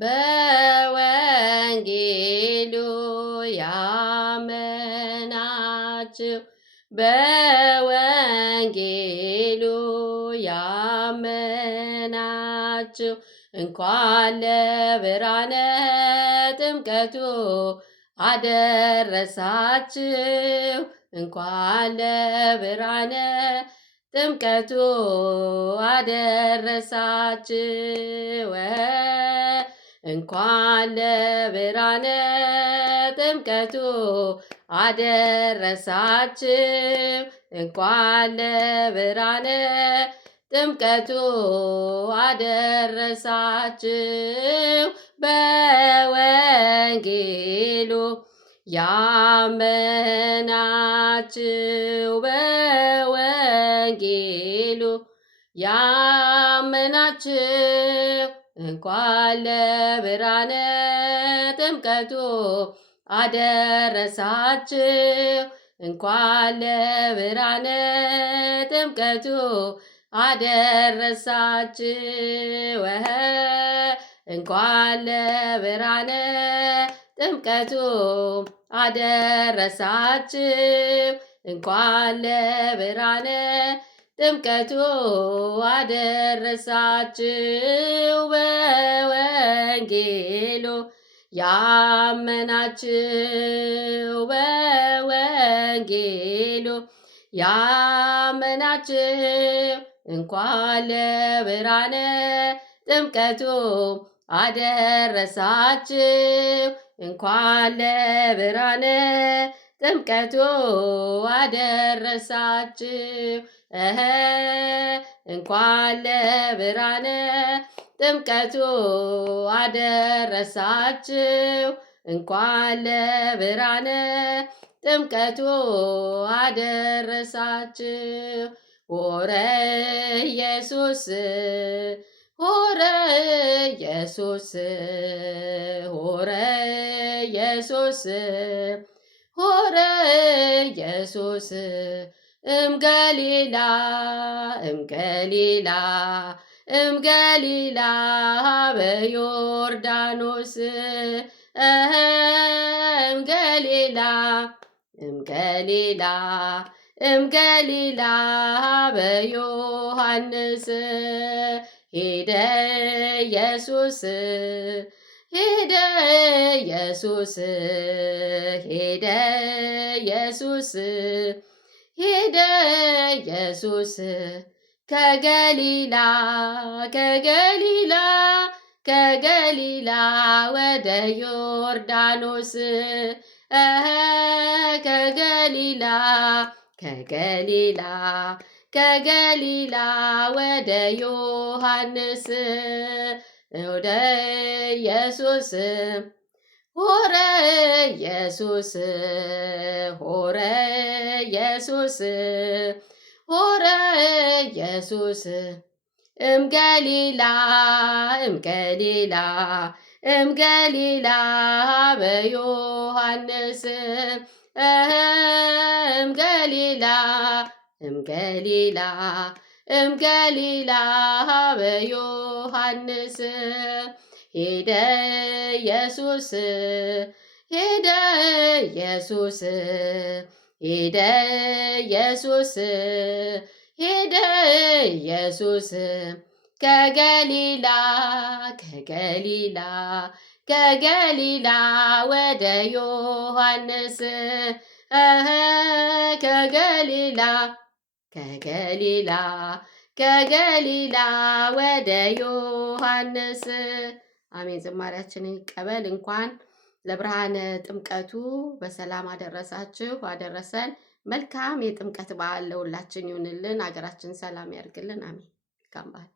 በወንጌሉ ያመናችሁ በወንጌሉ ያመናችሁ እንኳን ለብርሃነ ጥምቀቱ አደረሳችሁ። እንኳን ለብርሃነ ጥምቀቱ አደረሳችሁ። እንኳን ለብርሃነ ጥምቀቱ አደረሳችሁ። እንኳን ለብርሃነ ጥምቀቱ አደረሳችሁ። በወንጌሉ ያመናችሁ በወንጌሉ ያመናችሁ እንኳን ለብርሃነ ጥምቀቱ አደረሳችሁ። እንኳን ለብርሃነ ጥምቀቱ አደረሳችሁ። እንኳን ለብርሃነ ጥምቀቱ አደረሳችሁ። እንኳን ለብርሃነ ጥምቀቱ አደረሳችሁ። በወንጌሉ ያመናችሁ በወንጌሉ ያመናችሁ እንኳን ለብርሃነ ጥምቀቱ አደረሳችሁ። እንኳን ለብርሃነ ጥምቀቱ አደረሳችሁ። እንኳን ለብርሃነ ጥምቀቱ አደረሳችሁ። እንኳን ለብርሃነ ጥምቀቱ አደረሳችሁ። ሆረ ኢየሱስ ሆረ ኢየሱስ ሆረ ኢየሱስ ሆረ ኢየሱስ እምገሊላ እምገሊላ እምገሊላ በዮርዳኖስ እምገሊላ እምገሊላ እምገሊላ በዮሐንስ ሄደ ኢየሱስ ሄደ ኢየሱስ ሄደ ኢየሱስ ሄደ ኢየሱስ ከገሊላ ከገሊላ ከገሊላ ወደ ዮርዳኖስ ከገሊላ ከገሊላ ከገሊላ ወደ ዮሐንስ ወደ ኢየሱስ ሆረ ኢየሱስ ሆረ ኢየሱስ ሆረ ኢየሱስ እምገሊላ እምገሊላ እምገሊላ በዮሐንስ እምገሊላ እምገሊላ እምገሊላ በዮሐንስ ሄደ ኢየሱስ ሄደ ኢየሱስ ሄደ ኢየሱስ ሄደ ኢየሱስ ከገሊላ ከገሊላ ከገሊላ ወደ ዮሐንስ ከገሊላ ከገሊላ ከገሊላ ወደ ዮሐንስ። አሜን። ዝማሬያችንን ይቀበል። እንኳን ለብርሃነ ጥምቀቱ በሰላም አደረሳችሁ አደረሰን። መልካም የጥምቀት በዓል ለሁላችን ይሁንልን። ሀገራችን ሰላም ያርግልን። አሜን። መልካም በዓል